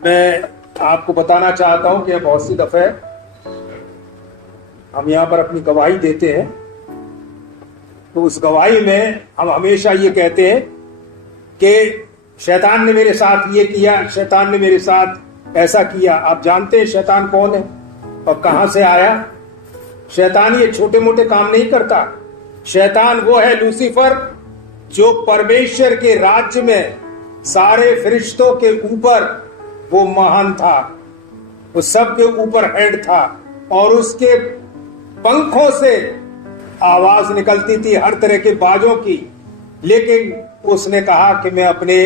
मैं आपको बताना चाहता हूं कि बहुत सी दफे हम यहाँ पर अपनी गवाही देते हैं, तो उस गवाही में हम हमेशा ये कहते हैं कि शैतान ने मेरे साथ ये किया, शैतान ने मेरे साथ ऐसा किया। आप जानते हैं शैतान कौन है और कहां से आया? शैतान ये छोटे मोटे काम नहीं करता। शैतान वो है लूसीफर, जो परमेश्वर के राज्य में सारे फरिश्तों के ऊपर वो महान था, वो सबके ऊपर हेड था, और उसके पंखों से आवाज निकलती थी हर तरह के बाजों की। लेकिन उसने कहा कि मैं अपने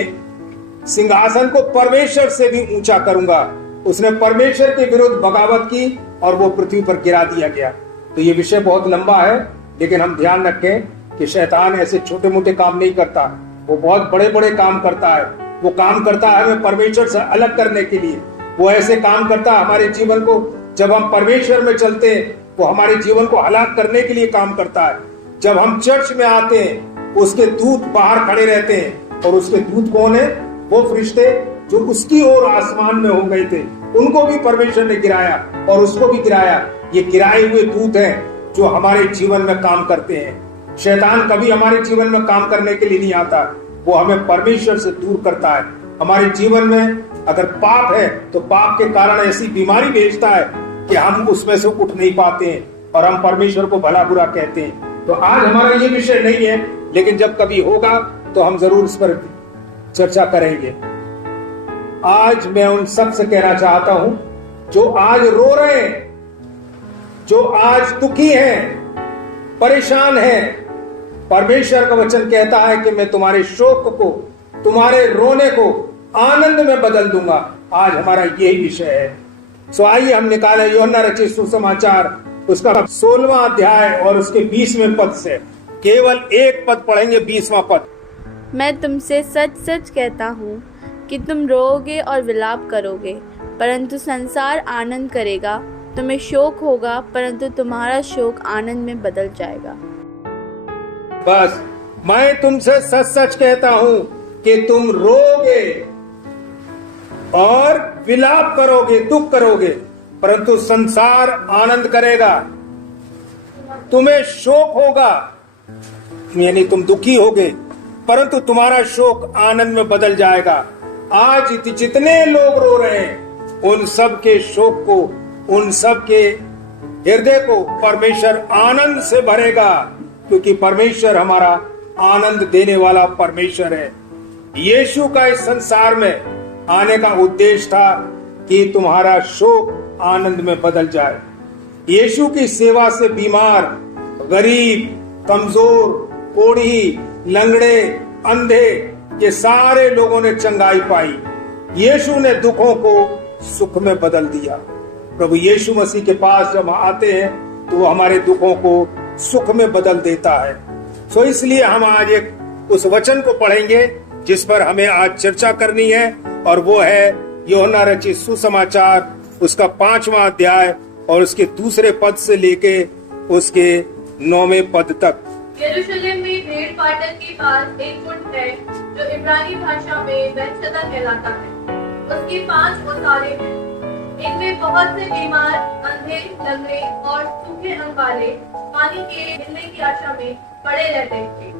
सिंहासन को परमेश्वर से भी ऊंचा करूंगा। उसने परमेश्वर के विरुद्ध बगावत की और वो पृथ्वी पर गिरा दिया गया। तो ये विषय बहुत लंबा है, लेकिन हम ध्यान रखें कि शैतान ऐसे छोटे मोटे काम नहीं करता, वो बहुत बड़े बड़े काम करता है। वो काम करता है हमें परमेश्वर से अलग करने के लिए। वो ऐसे काम करता है हमारे जीवन को, जब हम परमेश्वर में चलते हैं वो हमारे जीवन को हलाक करने के लिए काम करता है। जब हम चर्च में आते हैं उसके दूत बाहर खड़े रहते हैं, और उसके दूत कौन है? वो फरिश्ते जो उसकी ओर आसमान में हो गए थे, उनको भी परमेश्वर ने गिराया और उसको भी गिराया। ये गिराए हुए दूत हैं जो हमारे जीवन में काम करते हैं। शैतान कभी हमारे जीवन में काम करने के लिए नहीं आता, वो हमें परमेश्वर से दूर करता है। हमारे जीवन में अगर पाप है तो पाप के कारण ऐसी बीमारी भेजता है कि हम उसमें से उठ नहीं पाते हैं और हम परमेश्वर को भला बुरा कहते हैं। तो आज हमारा ये विषय नहीं है, लेकिन जब कभी होगा तो हम जरूर इस पर चर्चा करेंगे। आज मैं उन सब से कहना चाहता हूं जो आज रो रहे हैं, जो आज दुखी हैं, परेशान हैं। परमेश्वर का वचन कहता है कि मैं तुम्हारे शोक को, तुम्हारे रोने को आनंद में बदल दूंगा। आज हमारा यही विषय है। सो आइए हम निकालें यूहन्ना रचित सुसमाचार उसका 16वां अध्याय और उसके 20वें पद से केवल एक पद पढ़ेंगे, 20वां पद। मैं तुमसे सच सच कहता हूँ कि तुम रोओगे और विलाप करोगे, परंतु संसार आनंद करेगा। तुम्हें शोक होगा, परंतु तुम्हारा शोक आनंद में बदल जाएगा। बस मैं तुमसे सच सच कहता हूं कि तुम रोगे और विलाप करोगे, दुख करोगे, परंतु संसार आनंद करेगा। तुम्हें शोक होगा, यानी तुम दुखी होगे, परंतु तुम्हारा शोक आनंद में बदल जाएगा। आज जितने लोग रो रहे हैं उन सब के शोक को, उन सब के हृदय को परमेश्वर आनंद से भरेगा, क्योंकि परमेश्वर हमारा आनंद देने वाला परमेश्वर है। यीशु का इस संसार में आने का उद्देश्य था कि तुम्हारा शोक आनंद में बदल जाए। यीशु की सेवा से बीमार, गरीब, कमजोर, कोढ़ी, लंगड़े, अंधे, ये सारे लोगों ने चंगाई पाई। यीशु ने दुखों को सुख में बदल दिया। प्रभु यीशु मसीह के पास जब आते हैं तो वो हमारे दुखों को सुख में बदल देता है। सो इसलिए हम आज एक उस वचन को पढ़ेंगे जिस पर हमें आज चर्चा करनी है, और वो है यूहन्ना रचित सुसमाचार उसका 5वां अध्याय और उसके 2 पद से लेके उसके 9वें पद तक। यरूशलेम में भेड़ फाटक के पास एक कुंड है जो इब्रानी भाषा में बेतशदा कहलाता है। उसकी 5 ओसारे हैं। इनमें बहुत से बीमार, अंधे, लंगड़े और सूखे अंग वाले पानी के मिलने की आशा में पड़े रहते थे,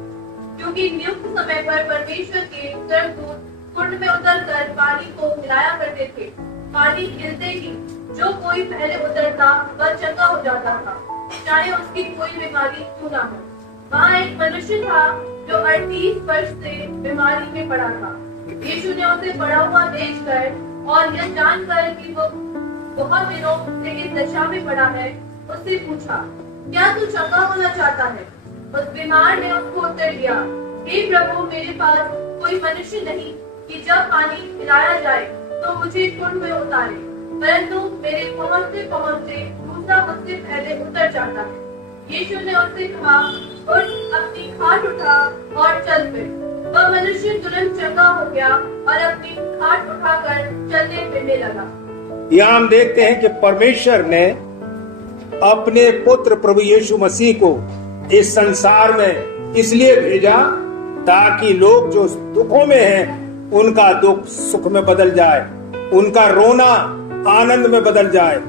क्योंकि नियुक्त समय पर परमेश्वर के स्वर्गदूत कुंड में उतरकर पानी को मिलाया करते थे। पानी खिलते ही जो कोई पहले उतरता वह चंगा हो जाता था, चाहे उसकी कोई बीमारी क्यों न हो। वहाँ एक मनुष्य था जो 38 वर्ष से बीमारी में पड़ा था। यीशु ने उसे पड़ा हुआ देखकर और यह जानकर कि वो बहुत दिनों से इस दशा में पड़ा है, उससे पूछा, क्या तू चंगा होना चाहता है? उस बीमार ने उसको उत्तर दिया, हे प्रभु, मेरे पास कोई मनुष्य नहीं कि जब पानी पिलाया जाए तो मुझे कुंड में उतारे, परंतु मेरे पहुंचते पहुंचते दूसरा मुझसे पहले उतर जाता है। यीशु ने उससे कहा, उठ, अपनी खाट उठा और चल फिर। वह मनुष्य तुरंत चंगा हो गया और अपनी खाट उठाकर चलने फिरने लगा। यहाँ हम देखते हैं कि परमेश्वर ने अपने पुत्र प्रभु यीशु मसीह को इस संसार में इसलिए भेजा ताकि लोग जो दुखों में हैं उनका दुख सुख में बदल जाए। उनका रोना आनंद में बदल जाए,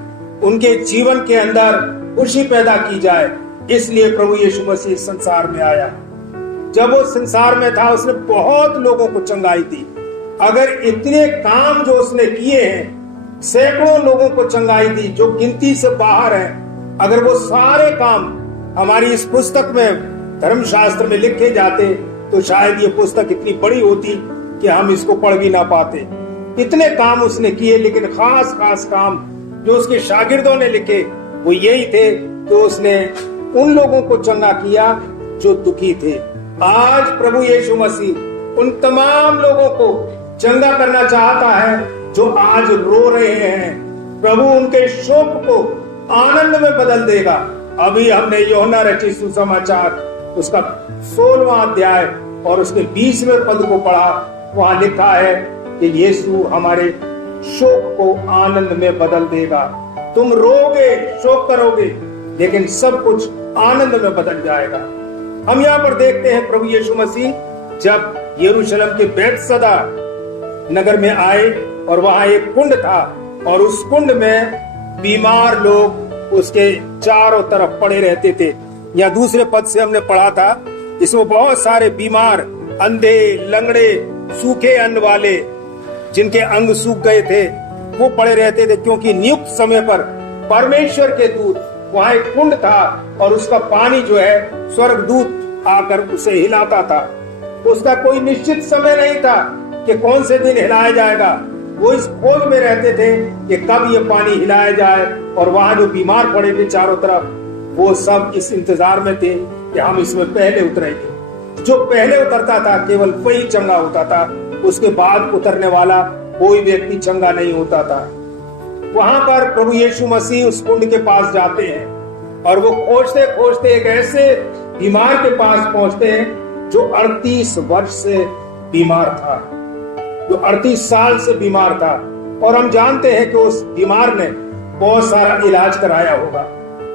उनके जीवन के अंदर खुशी पैदा की जाए। इसलिए प्रभु यीशु मसीह संसार में आया। जब वो संसार में था उसने बहुत लोगों को चंगाई दी। अगर इतने काम जो उसने किए हैं, सैकड़ों लोगों को चंगाई दी जो गिनती से बाहर है, अगर वो सारे काम हमारी इस पुस्तक में धर्मशास्त्र में लिखे जाते तो शायद ये पुस्तक इतनी बड़ी होती कि हम इसको पढ़ भी ना पाते। इतने काम उसने किए, लेकिन खास खास काम जो उसके शागिर्दों ने लिखे वो यही थे कि उसने उन लोगों को चंगा किया जो दुखी थे। आज प्रभु यीशु मसीह उन तमाम लोगों को चंगा करना चाहता है जो आज रो रहे हैं। प्रभु उनके शोक को आनंद में बदल देगा। अभी हमने यूहन्ना रचित सुसमाचार उसका 16वां अध्याय और उसके 20वें पद को पढ़ा। वहां लिखा है कि यीशु हमारे शोक को आनंद में बदल देगा। तुम रोगे, शोक करोगे, लेकिन सब कुछ आनंद में बदल जाएगा। हम यहाँ पर देखते हैं प्रभु यीशु मसीह जब यरूशलेम के बैतसदा नगर में आए और वहां एक कुंड था और उस कुंड में बीमार लोग उसके चारों तरफ पड़े रहते थे। या दूसरे पद से हमने पढ़ा था, इसमें बहुत सारे बीमार, अंधे, लंगड़े, सूखे अन्न वाले, जिनके अंग सूख गए थे, वो पड़े रहते थे, क्योंकि नियुक्त समय पर परमेश्वर के दूत, वहां एक कुंड था और उसका पानी जो है स्वर्गदूत आकर उसे हिलाता था। उसका कोई निश्चित समय नहीं था कि कौन से दिन हिलाया जाएगा। वो इस खोज में रहते थे कि कब ये पानी हिलाया जाए। और वहां जो बीमार पड़े थे चारों तरफ, वो सब इस इंतजार में थे कि हम इसमें पहले उतरेंगे। जो पहले उतरता था केवल वही चंगा होता था, उसके बाद उतरने वाला कोई व्यक्ति चंगा नहीं होता था। वहां पर प्रभु यीशु मसीह उस कुंड के पास जाते हैं और वो खोजते खोजते एक ऐसे बीमार के पास पहुंचते हैं जो 38 वर्ष से बीमार था, जो 38 साल से बीमार था। और हम जानते हैं कि उस बीमार ने बहुत सारा इलाज कराया होगा,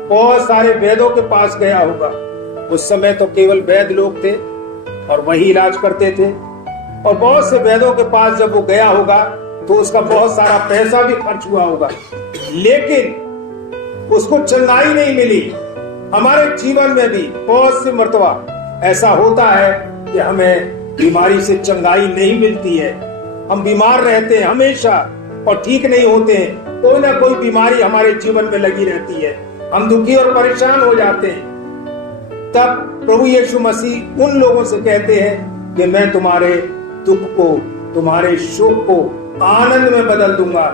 बहुत सारे वैद्यों के पास गया होगा। उस समय तो केवल वैद्य लोग थे और वही इलाज करते थे। और बहुत से वैद्यों के पास जब वो गया होगा तो उसका बहुत सारा पैसा भी खर्च हुआ होगा, लेकिन उसको चंगाई नहीं मिली। हमारे जीवन में भी बहुत सी मर्तबा ऐसा होता है कि हमें बीमारी से चंगाई नहीं मिलती है। हम बीमार रहते हैं हमेशा और ठीक नहीं होते हैं। कोई ना कोई बीमारी हमारे जीवन में लगी रहती है, हम दुखी और परेशान हो जाते हैं। तब प्रभु यीशु मसीह उन लोगों से कहते हैं कि मैं तुम्हारे दुख को, तुम्हारे शोक को आनंद में बदल दूंगा।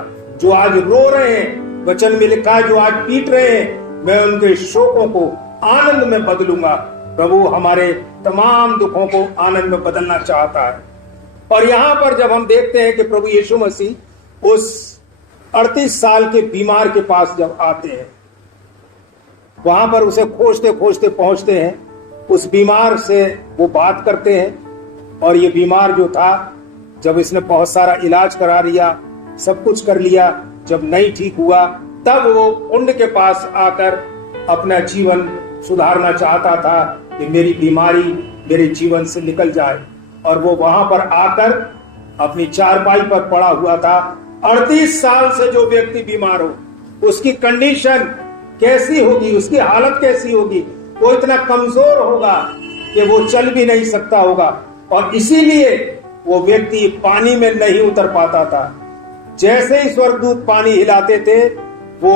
जो आज रो रहे हैं, वचन में लिखा है, जो आज पीट रहे हैं, मैं उनके शोकों को आनंद में बदलूंगा। प्रभु हमारे तमाम दुखों को आनंद में बदलना चाहता है। और यहाँ पर जब हम देखते हैं कि प्रभु यीशु मसीह उस 38 साल के बीमार के पास जब आते हैं, वहां पर उसे खोजते खोजते पहुंचते हैं, उस बीमार से वो बात करते हैं। और ये बीमार जो था, जब इसने बहुत सारा इलाज करा लिया, सब कुछ कर लिया, जब नहीं ठीक हुआ, तब वो कुंड के पास आकर अपना जीवन सुधारना चाहता था कि मेरी बीमारी मेरे जीवन से निकल जाए। और वो वहां पर आकर अपनी चारपाई पर पड़ा हुआ था। 38 साल से जो व्यक्ति बीमार हो, उसकी कंडीशन कैसी होगी, उसकी हालत कैसी होगी? वो इतना कमजोर होगा कि वो चल भी नहीं सकता होगा। और इसीलिए वो व्यक्ति पानी में नहीं उतर पाता था। जैसे ही स्वर्गदूत पानी हिलाते थे, वो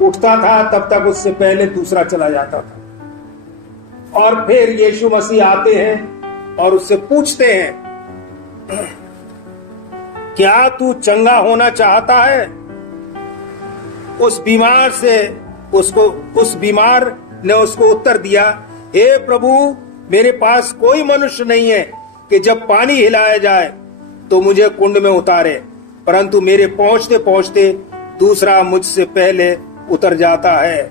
उठता था, तब तक उससे पहले दूसरा चला जाता था। और फिर यीशु मसीह आते हैं और उससे पूछते हैं, क्या तू चंगा होना चाहता है? उस बीमार से उस बीमार ने उसको उत्तर दिया, हे प्रभु, मेरे पास कोई मनुष्य नहीं है कि जब पानी हिलाया जाए तो मुझे कुंड में उतारे, परंतु मेरे पहुंचते पहुंचते दूसरा मुझसे पहले उतर जाता है।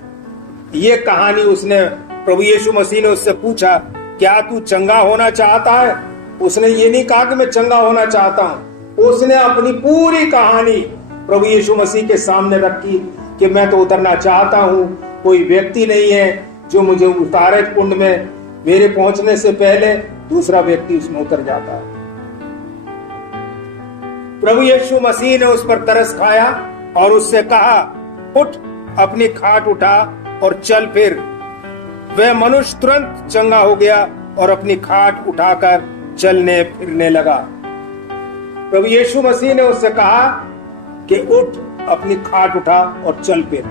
ये कहानी उसने, प्रभु यीशु मसीह ने उससे पूछा, क्या तू चंगा होना चाहता है? उसने ये नहीं कहा कि मैं चंगा होना चाहता हूं। उसने अपनी पूरी कहानी प्रभु यीशु मसीह के सामने रखी कि मैं तो उतरना चाहता हूं, कोई व्यक्ति नहीं है जो मुझे उतारे कुंड में, मेरे पहुंचने से पहले दूसरा व्यक्ति उसमें उतर जाता है। प्रभु यीशु मसीह ने उस पर तरस खाया और उससे कहा, उठ, अपनी खाट उठा और चल फिर। वह मनुष्य तुरंत चंगा हो गया और अपनी खाट उठाकर चलने फिरने लगा। प्रभु यीशु मसीह ने उससे कहा कि उठ, अपनी खाट उठा और चल फिर।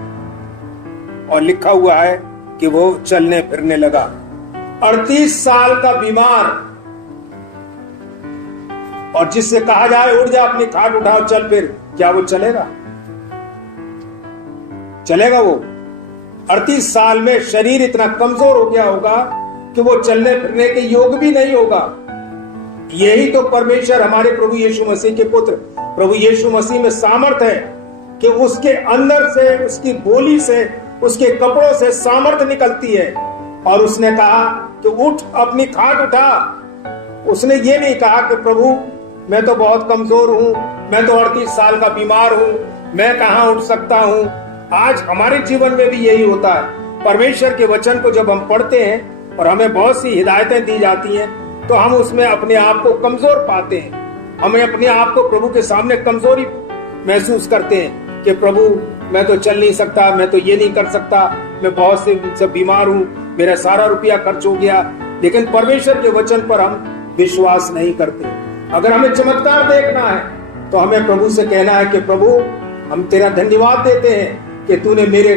और लिखा हुआ है कि वो चलने फिरने लगा। 38 साल का बीमार, और जिससे कहा जाए उठ जा, अपनी खाट उठा और चल फिर, क्या वो चलेगा? चलेगा वो? 38 साल में शरीर इतना कमजोर हो गया होगा कि वो चलने फिरने के योग भी नहीं होगा। यही तो परमेश्वर हमारे प्रभु यीशु मसीह के पुत्र प्रभु यीशु मसीह में सामर्थ है कि उसके अंदर से, उसकी बोली से, उसके कपड़ों से सामर्थ निकलती है। और उसने कहा कि उठ, अपनी खाट उठा। उसने ये नहीं कहा कि प्रभु मैं तो बहुत कमजोर हूं, मैं तो 38 साल का बीमार हूं, मैं कहां उठ सकता हूं। आज हमारे जीवन में भी यही होता है। परमेश्वर के वचन को जब हम पढ़ते हैं और हमें बहुत सी हिदायतें दी जाती हैं तो हम उसमें अपने आप को कमजोर पाते हैं। हमें अपने आप को प्रभु के सामने कमजोरी महसूस करते हैं कि प्रभु मैं तो चल नहीं सकता, मैं तो ये नहीं कर सकता, मैं बहुत से बीमार हूँ, मेरा सारा रुपया खर्च हो गया। लेकिन परमेश्वर के वचन पर हम विश्वास नहीं करते। अगर हमें चमत्कार देखना है तो हमें प्रभु से कहना है कि प्रभु हम तेरा धन्यवाद देते हैं कि तूने मेरे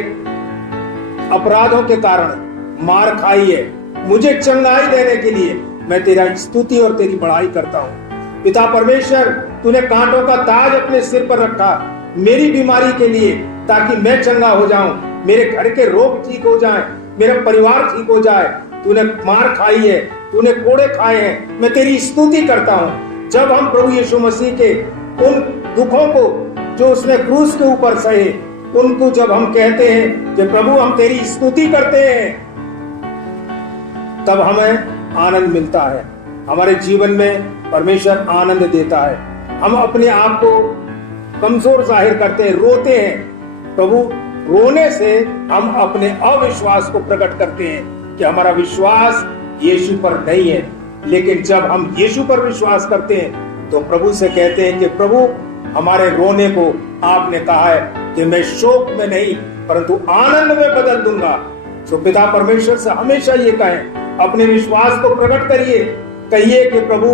अपराधों के कारण मार खाई है, मुझे चंगाई देने के लिए मैं तेरा स्तुति और तेरी बड़ाई करता हूँ। पिता परमेश्वर, तूने कांटों का ताज अपने सिर पर रखा मेरी बीमारी के लिए, ताकि मैं चंगा हो जाऊं, मेरे घर के रोग ठीक हो जाएं, मेरा परिवार ठीक हो जाए। तूने मार खाई है, तूने कोड़े खाए हैं, मैं तेरी स्तुति करता हूँ। जब हम प्रभु यीशु मसीह के उन दुखों को जो उसने क्रूस के ऊपर सहे, उनको जब हम कहते हैं कि प्रभु हम तेरी स्तुति करते हैं, तब हमें आनंद मिलता है। हमारे जीवन में परमेश्वर आनंद देता है। हम अपने आप को कमजोर जाहिर करते हैं, रोते हैं। प्रभु रोने से हम अपने अविश्वास को प्रकट करते हैं कि हमारा विश्वास यीशु पर नहीं है। लेकिन जब हम यीशु पर विश्वास करते हैं तो प्रभु से कहते हैं कि प्रभु हमारे रोने को आपने कहा है कि मैं शोक में नहीं परंतु आनंद में बदल दूंगा। तो पिता परमेश्वर से हमेशा ये कहें, अपने विश्वास को प्रकट करिए, कहिए कि प्रभु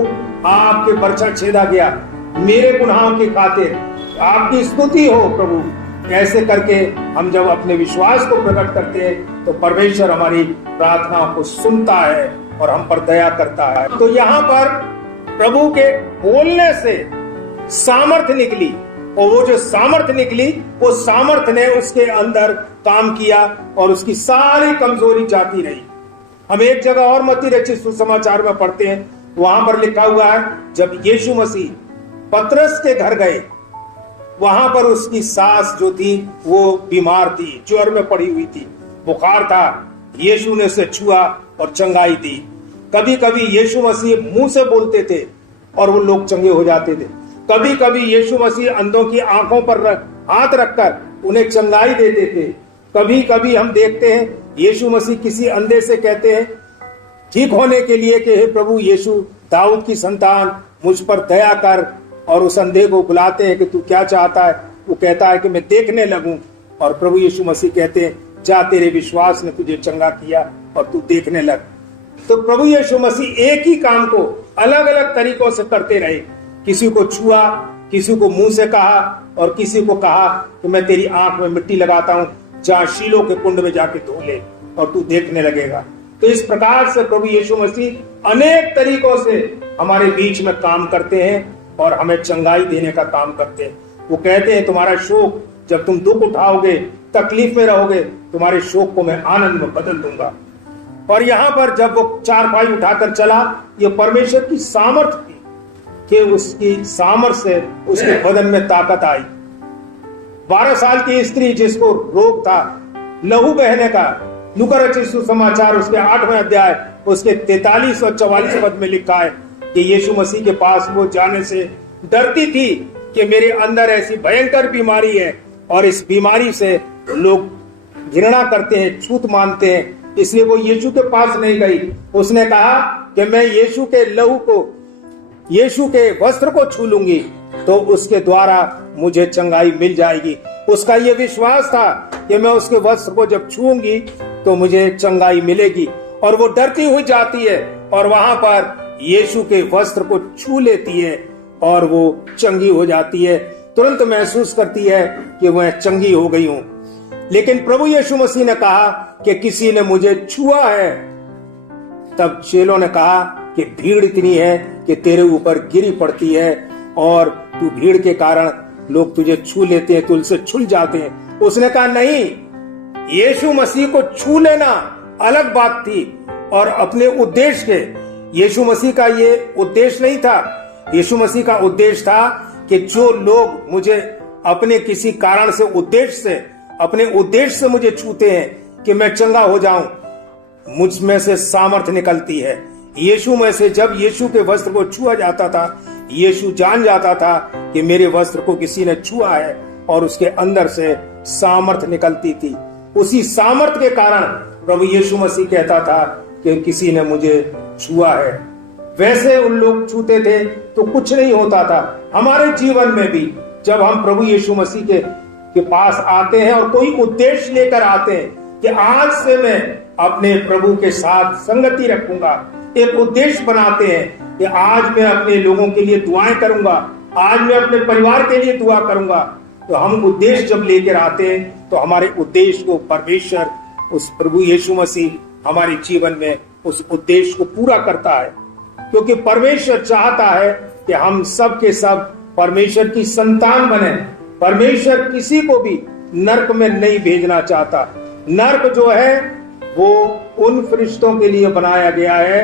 आपके पर्चा छेदा गया मेरे गुनाहों की खातिर, आपकी स्तुति हो प्रभु। ऐसे करके हम जब अपने विश्वास को प्रकट करते हैं तो परमेश्वर हमारी प्रार्थनाओं को सुनता है और हम पर दया करता है। तो यहाँ पर प्रभु के बोलने से सामर्थ्य निकली, और वो जो सामर्थ्य निकली वो सामर्थ्य ने उसके अंदर काम किया और उसकी सारी कमजोरी जाती रही। हम एक जगह और मत्ती रचित सुसमाचार में पढ़ते हैं, वहां पर लिखा हुआ है जब यीशु मसीह पतरस के घर गए, वहां पर उसकी सास जो थी वो बीमार थी, ज्वर में पड़ी हुई थी, बुखार था। यीशु ने उसे छुआ और चंगाई दी। कभी कभी यीशु मसीह मुंह से बोलते थे और वो लोग चंगे हो जाते थे। कभी कभी यीशु मसीह अंधों की आंखों पर हाथ रखकर उन्हें चंगाई देते थे। कभी कभी हम देखते हैं यीशु मसीह किसी अंधे से कहते हैं ठीक होने के लिए कि हे प्रभु यीशु दाऊद की संतान मुझ पर दया कर, और उस अंधे को बुलाते हैं कि तू क्या चाहता है। वो कहता है कि मैं देखने लगूं, और प्रभु यीशु मसीह कहते हैं जा तेरे विश्वास ने तुझे चंगा किया और तू देखने लग। तो प्रभु यीशु मसीह एक ही काम को अलग अलग तरीकों से करते रहे। किसी को छुआ, किसी को मुंह से कहा, और किसी को कहा कि मैं तेरी आंख में मिट्टी लगाता हूं, जा शीलो के कुंड में जाके धो ले और तू देखने लगेगा। तो इस प्रकार से प्रभु यीशु मसीह अनेक तरीकों से हमारे बीच में काम करते हैं और हमें चंगाई देने का काम करते हैं। वो कहते हैं तुम्हारा शोक, जब तुम दुख उठाओगे, तकलीफ में रहोगे, तुम्हारे शोक को मैं आनंद में बदल दूंगा। और यहाँ पर जब वो चारपाई उठाकर चला, ये परमेश्वर की सामर्थ थी कि उसकी सामर्थ से उसके बदन में ताकत आई। 12 साल की स्त्री जिसको रोग था लहू बहने का, लूका रचित सुसमाचार उसके 8वें अध्याय उसके 43 और 44 पद में लिखा है कि यीशु मसीह के पास वो जाने से डरती थी कि मेरे अंदर ऐसी भयंकर बीमारी है और इस बीमारी से लोग घृणा करते हैं, छूत मानते हैं, इसलिए वो यीशु के पास नहीं गई। उसने कहा कि मैं यीशु के लहू को, यीशु के वस्त्र को छू लूंगी तो उसके द्वारा मुझे चंगाई मिल जाएगी। उसका ये विश्वास था कि मैं उसके वस्त्र को जब छूऊंगी तो मुझे चंगाई मिलेगी, और वो डरती हुई जाती है और वहां पर यीशु के वस्त्र को छू लेती है और वो चंगी हो जाती है। तुरंत महसूस करती है कि मैं चंगी हो गई हूं। लेकिन प्रभु यीशु मसीह ने कहा कि किसी ने मुझे छुआ है। तब चेलों ने कहा कि भीड़ इतनी है कि तेरे ऊपर गिरी पड़ती है और तू भीड़ के कारण लोग तुझे छू लेते हैं, तुझसे छुल जाते हैं। उसने कहा नहीं, यीशु मसीह को छू लेना अलग बात थी और अपने उद्देश्य के। यीशु मसीह का ये उद्देश्य नहीं था। यीशु मसीह का उद्देश्य था कि जो लोग मुझे अपने किसी कारण से अपने उद्देश्य से मुझे छूते हैं कि मैं चंगा हो जाऊं, मुझ में से सामर्थ निकलती है। यीशु में से जब यीशु के वस्त्र को छुआ जाता था, यीशु जान जाता था कि मेरे वस्त्र को किसी ने छुआ है, और उसके अंदर से सामर्थ निकलती थी। उसी सामर्थ के कारण प्रभु यीशु मसीह कहता था कि किसी ने मुझे छुआ है। वैसे उन लोग छूते थे तो कुछ नहीं होता था। हमारे जीवन में भी जब हम प्रभु यीशु मसीह के पास आते हैं और कोई उद्देश्य लेकर आते हैं कि आज से मैं अपने प्रभु के साथ संगति रखूंगा, एक उद्देश्य बनाते हैं कि आज मैं अपने लोगों के लिए दुआएं करूंगा, आज मैं अपने परिवार के लिए दुआ करूंगा, तो हम उद्देश्य जब लेकर आते हैं तो हमारे उद्देश्य को परमेश्वर, उस प्रभु यीशु मसीह हमारे जीवन में उस उद्देश्य को पूरा करता है। क्योंकि परमेश्वर चाहता है कि हम सब के सब परमेश्वर की संतान बने। परमेश्वर किसी को भी नरक में नहीं भेजना चाहता। नरक जो है वो उन फरिश्तों के लिए बनाया गया है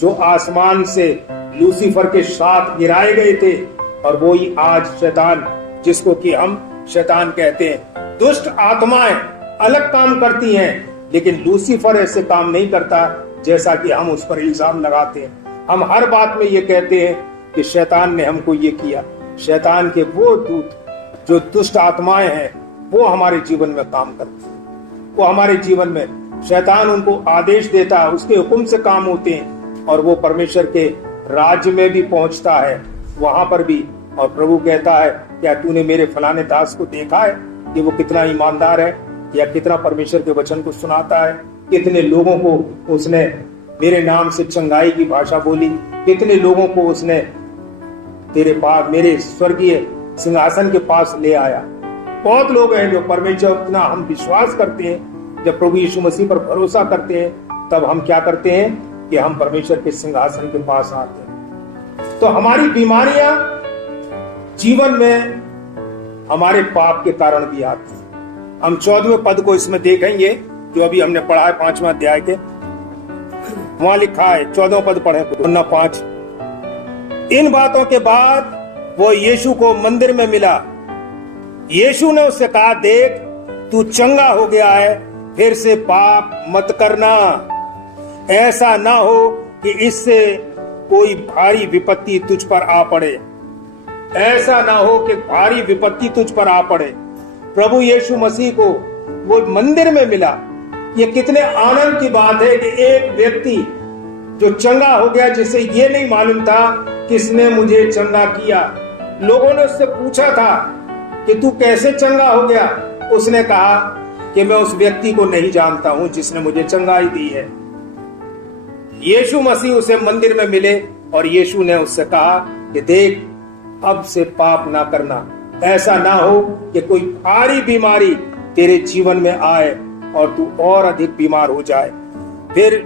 जो आसमान से लूसीफर के साथ गिराए गए थे, और वो ही आज शैतान, जिसको कि हम शैतान कहते हैं। दुष्ट आत्माएं अलग काम करती हैं, लेकिन लूसीफर ऐसे काम नहीं करता जैसा कि हम उस पर इल्जाम लगाते हैं। हम हर बात में ये कहते हैं कि शैतान ने हमको ये किया। शैतान के वो दूत जो दुष्ट आत्माएं हैं वो हमारे जीवन में काम करते हैं। वो हमारे जीवन में शैतान उनको आदेश देता है, उसके हुक्म से काम होते हैं, और वो परमेश्वर के राज्य में भी पहुंचता है, वहां पर भी। और प्रभु कहता है, क्या तूने मेरे फलाने दास को देखा है कि वो कितना ईमानदार है, या कितना परमेश्वर के वचन को सुनाता है, कितने लोगों को उसने मेरे नाम से चंगाई की भाषा बोली, कितने लोगों को उसने तेरे पास, मेरे स्वर्गीय सिंहासन के पास ले आया। बहुत लोग हैं जो परमेश्वर, इतना हम विश्वास करते हैं, जब प्रभु यीशु मसीह पर भरोसा करते हैं, तब हम क्या करते हैं कि हम परमेश्वर के सिंहासन के पास आते हैं। तो हमारी बीमारियां जीवन में हमारे पाप के कारण भी आती हैं। हम 14वें पद को इसमें देखेंगे जो अभी हमने पढ़ा है 5वां अध्याय के। वहां लिखा है, 14वां पद पढ़े 5। इन बातों के बाद वो यीशु को मंदिर में मिला। यीशु ने उससे कहा, देख तू चंगा हो गया है, फिर से पाप मत करना, ऐसा ना हो कि इससे कोई भारी विपत्ति तुझ पर आ पड़े। ऐसा ना हो कि भारी विपत्ति तुझ पर आ पड़े। प्रभु यीशु मसीह को वो मंदिर में मिला। ये कितने आनंद की बात है कि एक व्यक्ति जो चंगा हो गया, जिसे ये नहीं मालूम था किसने मुझे चंगा किया। लोगों ने उससे पूछा था कि तू कैसे चंगा हो गया। उसने कहा कि मैं उस व्यक्ति को नहीं जानता हूं जिसने मुझे चंगाई दी है। यीशु मसीह उसे मंदिर में मिले और यीशु ने उससे कहा कि देख, अब से पाप ना करना, ऐसा ना हो कि कोई भारी बीमारी तेरे जीवन में आए और तू और अधिक बीमार हो जाए। फिर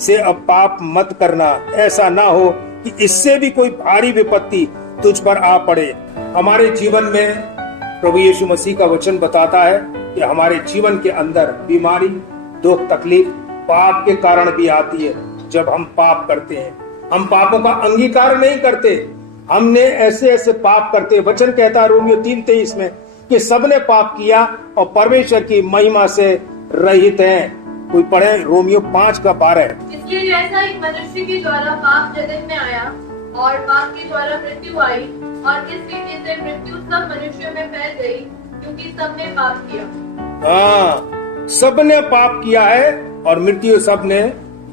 से अब पाप मत करना, ऐसा ना हो कि इससे भी कोई भारी विपत्ति तुझ पर आ पड़े। हमारे जीवन में प्रभु यीशु मसीह का वचन बताता है कि हमारे जीवन के अंदर बीमारी, दुख, तकलीफ पाप के कारण भी आती है। जब हम पाप करते हैं, हम पापों का अंगीकार नहीं करते, हमने ऐसे ऐसे पाप करते। वचन कहता है रोमियो 3:23 में कि सबने पाप किया और परमेश्वर की महिमा से रहित हैं। कोई पढ़े रोमियो 5:12। इसलिए जैसा एक मनुष्य के द्वारा पाप जगत में आया और पाप के द्वारा मृत्यु आई, और इस रीति से मृत्यु सब मनुष्यों में फैल गई क्योंकि सबने पाप किया। हाँ, सबने पाप किया है और मृत्यु सबने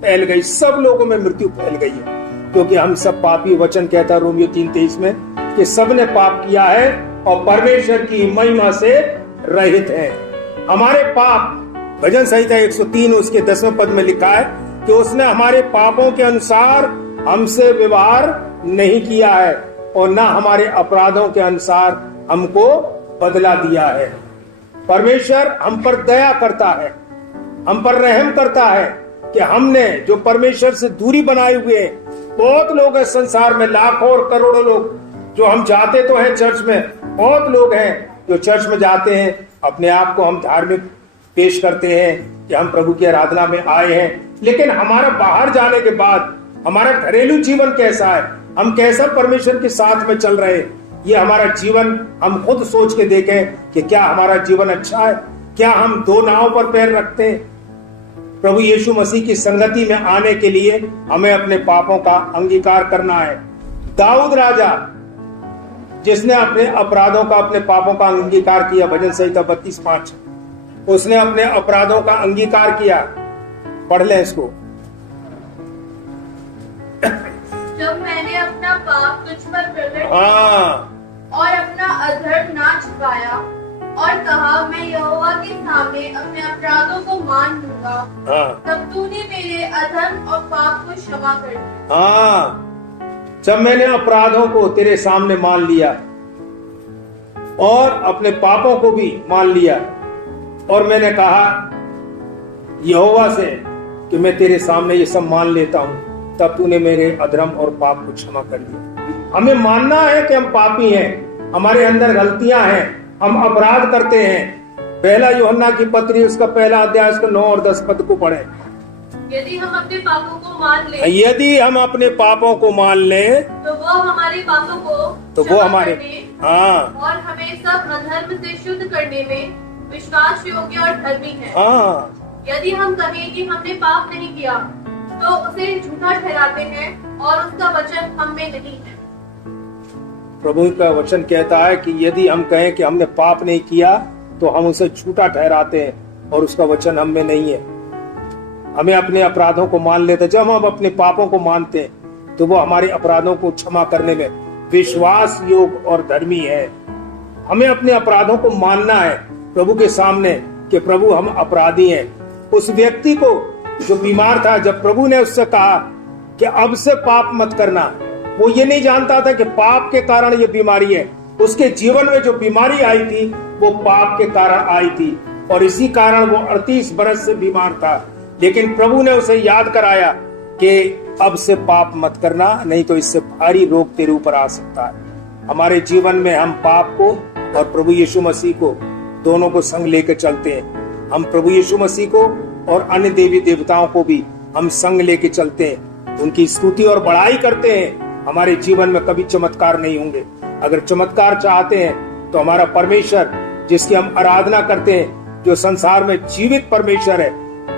फैल गई। सब लोगों में मृत्यु फैल गई है क्योंकि हम सब पापी। वचन कहता है रोमियो 3:23 में कि सबने पाप किया है और परमेश्वर की महिमा से रहित है। हमारे पाप, भजन संहिता 103 उसके 10वें पद में लिखा है कि उसने हमारे पापों के अनुसार हमसे व्यवहार नहीं किया है और ना हमारे अपराधों के अनुसार हमको बदला दिया है। परमेश्वर हम पर दया करता है, हम पर रहम करता है कि हमने जो परमेश्वर से दूरी बनाए हुए हैं, बहुत लोग हैं संसार में, लाखों और करोड़ों लोग, जो हम जाते तो हैं चर्च में, बहुत लोग हैं जो चर्च में जाते हैं, अपने आप को हम धार्मिक पेश करते हैं कि हम प्रभु की आराधना में आए हैं, लेकिन हमारा बाहर जाने के बाद हमारा घरेलू जीवन कैसा है, हम कैसा परमेश्वर के साथ में चल रहे हैं, ये हमारा जीवन हम खुद सोच के देखें कि क्या हमारा जीवन अच्छा है, क्या हम दो नाव पर पैर रखते हैं। प्रभु यीशु मसीह की संगति में आने के लिए हमें अपने पापों का अंगीकार करना है। दाऊद राजा, जिसने अपने अपराधों का, अपने पापों का अंगीकार किया, भजन संहिता 32:5, उसने अपने अपराधों का अंगीकार किया। पढ़ लें इसको। जब मैंने अपना पाप तुझ पर प्रकट हाँ, और अपना अधर्म ना छुपाया और कहा मैं यहोवा के सामने अपने अपराधों को मान लूंगा, हाँ, तब तूने मेरे अधर्म और पाप को क्षमा कर दिया। हाँ, जब मैंने अपराधों को तेरे सामने मान लिया और अपने पापों को भी मान लिया और मैंने कहा यहोवा से कि मैं तेरे सामने ये सब मान लेता हूं, तब तूने मेरे अधर्म और पाप को क्षमा कर दिया। हमें मानना है कि हम पापी हैं, हमारे अंदर गलतियां हैं, हम अपराध करते हैं। पहला यूहन्ना की पत्री उसका पहला अध्याय उसका 9 और 10 पद को पढ़ें। यदि हम अपने पापों को मान लें, यदि हम अपने पापों को मान लें तो वो हमारे पापों को तो वो क्षमा हमारे, करने हाँ, और हमें सब अधर्म से शुद्ध करने में विश्वास योग्य और धर्मी है। हाँ, यदि हम कहें कि हमने पाप नहीं किया तो उसे झूठा ठहराते हैं और उसका वचन हम में नहीं है। प्रभु का वचन कहता है कि यदि हम कहें कि हमने पाप नहीं किया तो हम उसे झूठा ठहराते हैं और उसका वचन हम में नहीं है। हमें अपने अपराधों को मान लेते, जब हम अपने पापों को मानते हैं तो वो हमारे अपराधों को क्षमा करने में विश्वास योग्य और धर्मी है। हमें अपने अपराधों को मानना है प्रभु के सामने कि प्रभु हम अपराधी हैं। उस व्यक्ति को जो बीमार था, जब प्रभु ने उससे कहा कि अब से पाप मत करना, वो ये नहीं जानता था कि पाप के कारण ये बीमारी है। उसके जीवन में जो बीमारी आई थी वो पाप के कारण आई थी और इसी कारण वो 38 बरस से बीमार था। लेकिन प्रभु ने उसे याद कराया कि अब से पाप मत करना, नहीं तो इससे भारी रोग तेरे ऊपर आ सकता है। हमारे जीवन में हम पाप को और प्रभु यीशु मसीह को दोनों को संग लेकर चलते हैं। हम प्रभु यीशु मसीह को और अन्य देवी देवताओं को भी हम संग लेके चलते हैं, उनकी स्तुति और बड़ाई करते हैं। हमारे जीवन में कभी चमत्कार नहीं होंगे। अगर चमत्कार चाहते हैं तो हमारा परमेश्वर जिसकी हम आराधना करते हैं, जो संसार में जीवित परमेश्वर है,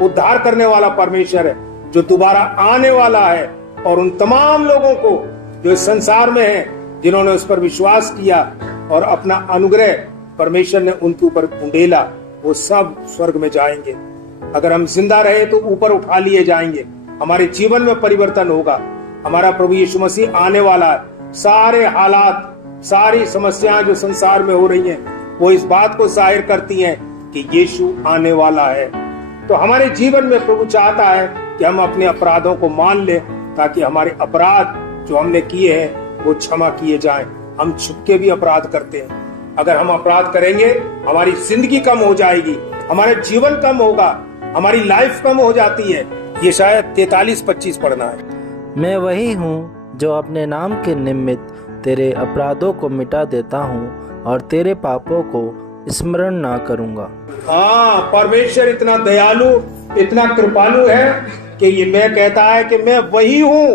उद्धार करने वाला परमेश्वर है, जो दोबारा आने वाला है, और उन तमाम लोगों को जो इस संसार में हैं, जिन्होंने उस पर विश्वास किया और अपना अनुग्रह परमेश्वर ने उनके ऊपर उंडेला, वो सब स्वर्ग में जाएंगे। अगर हम जिंदा रहे तो ऊपर उठा लिए जाएंगे। हमारे जीवन में परिवर्तन होगा। हमारा प्रभु यीशु मसीह आने वाला है। सारे हालात, सारी समस्याएं जो संसार में हो रही हैं, वो इस बात को जाहिर करती हैं कि यीशु आने वाला है। तो हमारे जीवन में प्रभु चाहता है कि हम अपने अपराधों को मान लें, ताकि हमारे अपराध जो हमने किए हैं वो क्षमा किए जाएं। हम छुपके भी अपराध करते हैं। अगर हम अपराध करेंगे, हमारी जिंदगी कम हो जाएगी, हमारा जीवन कम होगा, हमारी लाइफ कम हो जाती है। ये शायद 43-25 पढ़ना है। मैं वही हूँ जो अपने नाम के निमित्त तेरे अपराधों को मिटा देता हूँ और तेरे पापों को स्मरण ना करूँगा। हाँ, परमेश्वर इतना दयालु, इतना कृपालु है कि ये मैं कहता है कि मैं वही हूँ,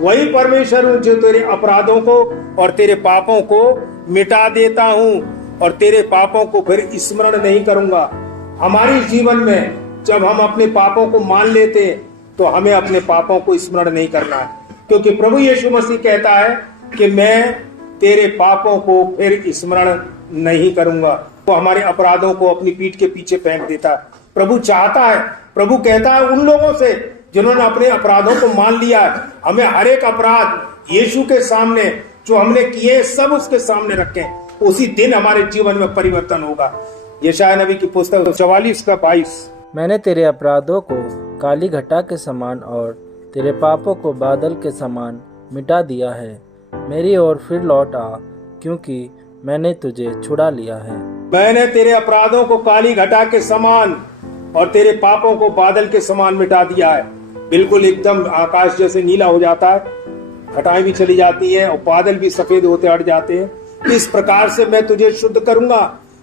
वही परमेश्वर हूँ जो तेरे अपराधों को और तेरे पापों को मिटा देता हूँ और तेरे पापों को फिर स्मरण नहीं करूंगा। हमारी जीवन में जब हम अपने पापों को मान लेते हैं तो हमें अपने पापों को स्मरण नहीं करना है, क्योंकि प्रभु यीशु मसीह कहता है कि मैं तेरे पापों को फिर स्मरण नहीं करूंगा। वो हमारे अपराधों को अपनी पीठ के पीछे फेंक देता है। प्रभु चाहता है, प्रभु कहता है उन लोगों से जिन्होंने अपने अपराधों को मान लिया है, हमें हर एक अपराध यीशु के सामने जो हमने किए सब उसके सामने रखें, उसी दिन हमारे जीवन में परिवर्तन होगा। यशायाह नबी की पुस्तक 44:22। मैंने तेरे अपराधों को काली घटा के समान और तेरे पापों को बादल के समान मिटा दिया है। मेरी ओर फिर लौट आ, क्योंकि मैंने तुझे छुड़ा लिया है। मैंने तेरे अपराधों को काली घटा के समान और तेरे पापों को बादल के समान मिटा दिया है। बिल्कुल एकदम आकाश जैसे नीला हो जाता है, घटाएं भी चली जाती हैं और बादल भी सफेद होते हट जाते हैं। इस प्रकार से मैं तुझे शुद्ध करूंगा।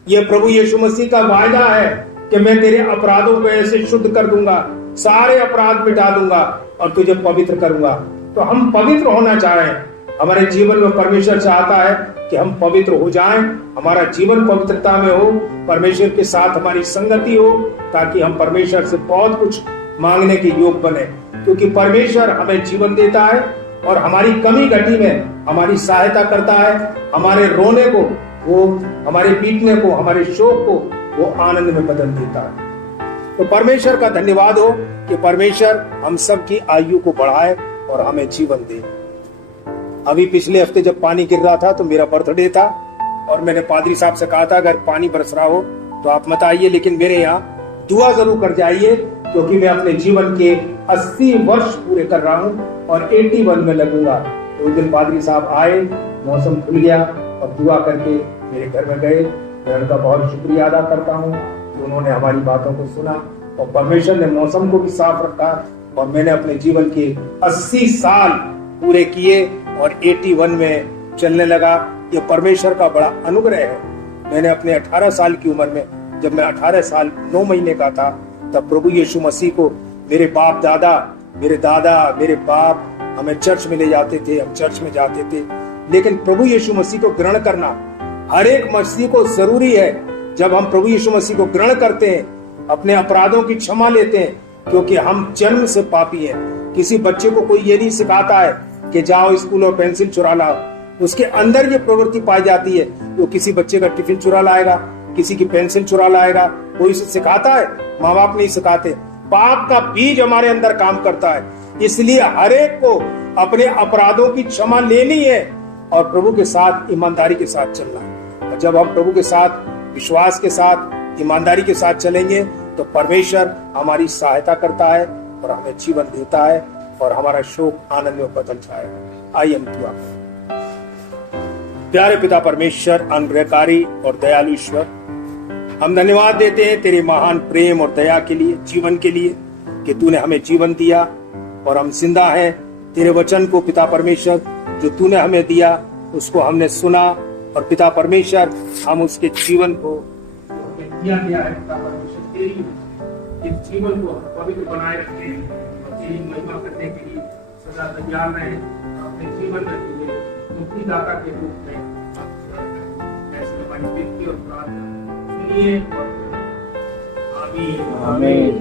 यह प्रभु यीशु मसीह का वायदा है कि मैं तेरे अपराधों को ऐसे शुद्ध कर दूंगा, सारे अपराध मिटा दूंगा और तुझे पवित्र करूंगा। तो हम पवित्र होना चाह रहे हैं। हमारे जीवन में परमेश्वर चाहता है कि हम पवित्र हो जाएं, हमारा जीवन पवित्रता में हो, परमेश्वर के साथ हमारी संगति हो, ताकि हम परमेश्वर से बहुत कुछ मांगने के योग बने। क्योंकि परमेश्वर हमें जीवन देता है और हमारी कमी घटी में हमारी सहायता करता है। हमारे रोने को वो, हमारे पीटने को, हमारे शोक को वो आनंद में बदल देता है। तो परमेश्वर का धन्यवाद हो कि परमेश्वर हम सब की आयु को बढ़ाए और हमें जीवन दे। अभी पिछले हफ्ते जब पानी गिर रहा था तो मेरा बर्थडे था और मैंने पादरी साहब से कहा था अगर पानी बरस रहा हो तो आप मत आइए, लेकिन मेरे यहाँ दुआ जरूर कर जाइए, क्योंकि मैं अपने जीवन के 80 वर्ष पूरे कर रहा हूँ और 81 में लगूंगा। तो उस दिन पादरी साहब आए, मौसम खुल गया और दुआ करके मेरे घर में गए। मैं उनका बहुत शुक्रिया अदा करता हूँ कि उन्होंने हमारी बातों को सुना और परमेश्वर ने मौसम को भी साफ रखा और मैंने अपने जीवन के 80 साल पूरे किए और 81 में चलने लगा। ये परमेश्वर का बड़ा अनुग्रह है। मैंने अपने 18 साल की उम्र में, जब मैं 18 साल 9 महीने का था, तब प्रभु यीशु मसीह को मेरे बाप दादा, मेरे दादा, मेरे बाप हमें चर्च में ले जाते थे, हम चर्च में जाते थे। लेकिन प्रभु यीशु मसीह को ग्रहण करना हर एक मसीह को जरूरी है। जब हम प्रभु यीशु मसीह को ग्रहण करते हैं, अपने अपराधों की क्षमा लेते हैं, क्योंकि हम जन्म से पापी हैं। किसी बच्चे को कोई ये नहीं सिखाता है कि जाओ स्कूल और पेंसिल चुरा लाओ। उसके अंदर ये प्रवृत्ति पाई जाती है, वो किसी बच्चे का टिफिन चुरा लाएगा, किसी की पेंसिल चुरा लाएगा। कोई उसे सिखाता है? माँ बाप नहीं सिखाते। पाप का बीज हमारे अंदर काम करता है। इसलिए हर एक को अपने अपराधों की क्षमा लेनी है और प्रभु के साथ ईमानदारी के साथ चलना है। और जब हम प्रभु के साथ विश्वास के साथ ईमानदारी के साथ चलेंगे तो परमेश्वर हमारी सहायता करता है और हमें जीवन देता है और हमारा शोक आनंद में बदल जाएगा। आइए हम दुआ करें। प्यारे पिता परमेश्वर, अनुग्रहकारी और दयालु ईश्वर, हम धन्यवाद देते हैं तेरे महान प्रेम और दया के लिए, जीवन के लिए, कि तूने हमें जीवन दिया और हम जिंदा हैं। तेरे वचन को पिता परमेश्वर जो तूने हमें दिया उसको हमने सुना और पिता परमेश्वर हम उसके जीवन को जो हमें दिया गया है पिता परमेश्वर तेरी इस जीवन को पवित्र बनाए रखते और तेरी महिमा करने के लिए सदा तैयार रहे। अपने जीवन में तुझे मुक्तिदाता के रूप में ऐसी हमारी विनती और प्रार्थना सुनिए और आमीन।